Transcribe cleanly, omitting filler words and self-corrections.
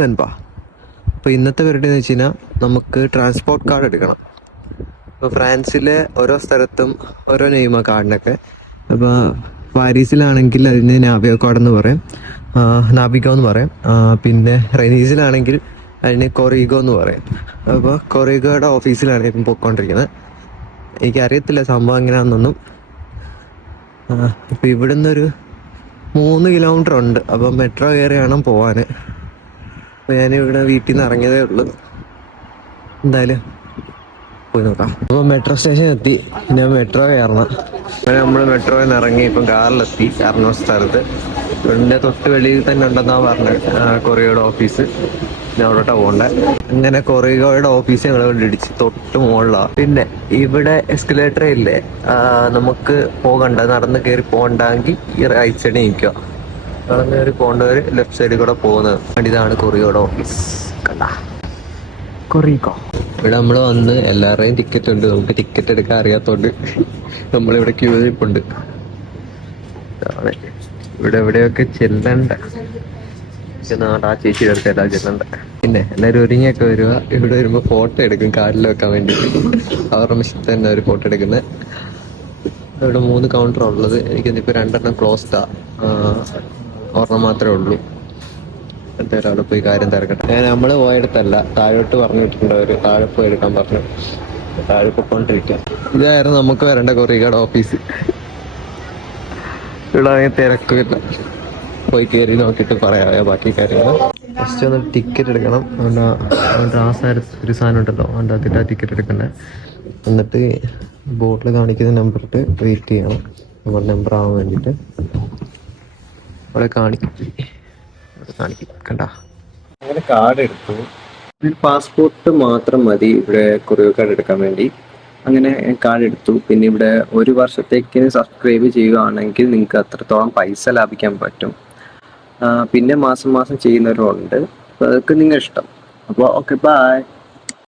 നൻപാ. അപ്പോൾ ഇന്നത്തെ പരിപാടി എന്ന് വെച്ച് കഴിഞ്ഞാൽ നമുക്ക് ട്രാൻസ്പോർട്ട് കാർഡ് എടുക്കണം. ഇപ്പോൾ ഫ്രാൻസിലെ ഓരോ സ്ഥലത്തും ഓരോ നെയിമാണ് കാർഡിനൊക്കെ. അപ്പോൾ പാരീസിലാണെങ്കിൽ അതിന് നാവിയോ കാർഡ് എന്ന് പറയും, നാവിഗോ എന്ന് പറയും. പിന്നെ റെനീസിലാണെങ്കിൽ അതിന് കൊറീഗോ എന്ന് പറയും. അപ്പോൾ കൊറീഗോയുടെ ഓഫീസിലാണ് ഇപ്പം പോയിക്കൊണ്ടിരിക്കുന്നത്. എനിക്കറിയത്തില്ല സംഭവം എങ്ങനെയാണെന്നൊന്നും. ഇപ്പം ഇവിടുന്ന് ഒരു 3 കിലോമീറ്റർ ഉണ്ട്. അപ്പം മെട്രോ കയറി വേണം പോവാൻ. അപ്പോൾ ഞാനിവിടെ വീട്ടിൽ നിന്ന് ഇറങ്ങിയതേ ഉള്ളൂ. എന്തായാലും പോയി നോക്കാം. അപ്പോൾ മെട്രോ സ്റ്റേഷൻ എത്തി. ഞാൻ മെട്രോ കയറണം. അങ്ങനെ നമ്മൾ മെട്രോയിൽ നിന്ന് ഇറങ്ങി ഇപ്പം കാറിലെത്തി എറണാകുളം സ്ഥലത്ത്. ഇവിടെ തൊട്ട് വെളിയിൽ തന്നെ ഉണ്ടെന്നാണ് പറഞ്ഞത് കൊറിയയുടെ ഓഫീസ്. ഞാൻ അവിടോട്ടാണ് പോകണ്ടേ. അങ്ങനെ കൊറിയയുടെ ഓഫീസ് ഞങ്ങൾ ഇവിടെ ഇടിച്ച് തൊട്ട് മുകളിലാണ്. പിന്നെ ഇവിടെ എസ്കലേറ്റർ ഇല്ലേ, നമുക്ക് പോകണ്ട, നടന്ന് കയറി പോകണ്ടെങ്കിൽ ഈ റൈറ്റ് സൈഡിൽ നിൽക്കുക. നടന്ന് കയറി പോകേണ്ടവർ ലെഫ്റ്റ് സൈഡിൽ കൂടെ പോകുന്നത്. ഇതാണ് കൊറിയയുടെ ഓഫീസ്. കണ്ടാ കൊറിയക്കോ. ഇവിടെ നമ്മൾ വന്ന് എല്ലാവരുടെയും ടിക്കറ്റ് ഉണ്ട്. നമുക്ക് ടിക്കറ്റ് എടുക്കാൻ അറിയാത്തോണ്ട് നമ്മളിവിടെ ക്യൂ നിൽപ്പുണ്ട്. ഇവിടെ എവിടെയൊക്കെ ചെല്ലണ്ട. ആ ചേച്ചി അടുത്ത് എല്ലാം ചെല്ലണ്ട. പിന്നെ എല്ലാവരും ഒരുങ്ങിയൊക്കെ വരിക. ഇവിടെ വരുമ്പോൾ ഫോട്ടോ എടുക്കും കാർഡിൽ വെക്കാൻ വേണ്ടി. അവരുടെ മിഷത്തിൽ തന്നെ ഒരു ഫോട്ടോ എടുക്കുന്നത്. ഇവിടെ 3 കൗണ്ടർ ഉള്ളത്. എനിക്കിന്നിപ്പോൾ 2 ക്ലോസ്ഡാ. ഒരെണ്ണം മാത്രമേ ഉള്ളൂ. എന്തായാലും അവിടെ പോയി കാര്യം തിരക്കട്ടെ. നമ്മൾ പോയെടുത്തല്ല, താഴോട്ട് പറഞ്ഞിട്ടുണ്ട് അവർ. താഴെ പോയി എടുക്കാൻ പറഞ്ഞു. താഴെ പോയിക്കൊണ്ടിരിക്കുക. ഇതായിരുന്നു നമുക്ക് വരേണ്ട കൊറിയയുടെ ഓഫീസ്. ഇവിടെ തിരക്കില്ല. പോയി കയറി നോക്കിയിട്ട് പറയാം ബാക്കി കാര്യങ്ങൾ. ഫസ്റ്റ് ഒന്ന് ടിക്കറ്റ് എടുക്കണം. അതുകൊണ്ട് ആ ഒരു സാധനം ഉണ്ടല്ലോ, അതുകൊണ്ട് അതിൻ്റെ ടിക്കറ്റ് എടുക്കണ്ടേ. എന്നിട്ട് ബോർഡിൽ കാണിക്കുന്ന നമ്പറിട്ട് വെയിറ്റ് ചെയ്യണം. നമ്മുടെ നമ്പർ ആവാൻ വേണ്ടിയിട്ട് അവിടെ കാണിക്കും. കണ്ട അങ്ങനെ കാർഡ് എടുത്തു. പാസ്പോർട്ട് മാത്രം മതി ഇവിടെ കൊറിയോ കാർഡ് എടുക്കാൻ വേണ്ടി. അങ്ങനെ കാർഡ് എടുത്തു. പിന്നെ ഇവിടെ 1 വർഷത്തേക്ക് സബ്സ്ക്രൈബ് ചെയ്യുകയാണെങ്കിൽ നിങ്ങൾക്ക് അത്രത്തോളം പൈസ ലാഭിക്കാൻ പറ്റും. പിന്നെ മാസം മാസം ചെയ്യുന്നവരുണ്ട്. അപ്പോൾ അതൊക്കെ നിങ്ങളുടെ ഇഷ്ടം. അപ്പോൾ ഓക്കെ, ബൈ.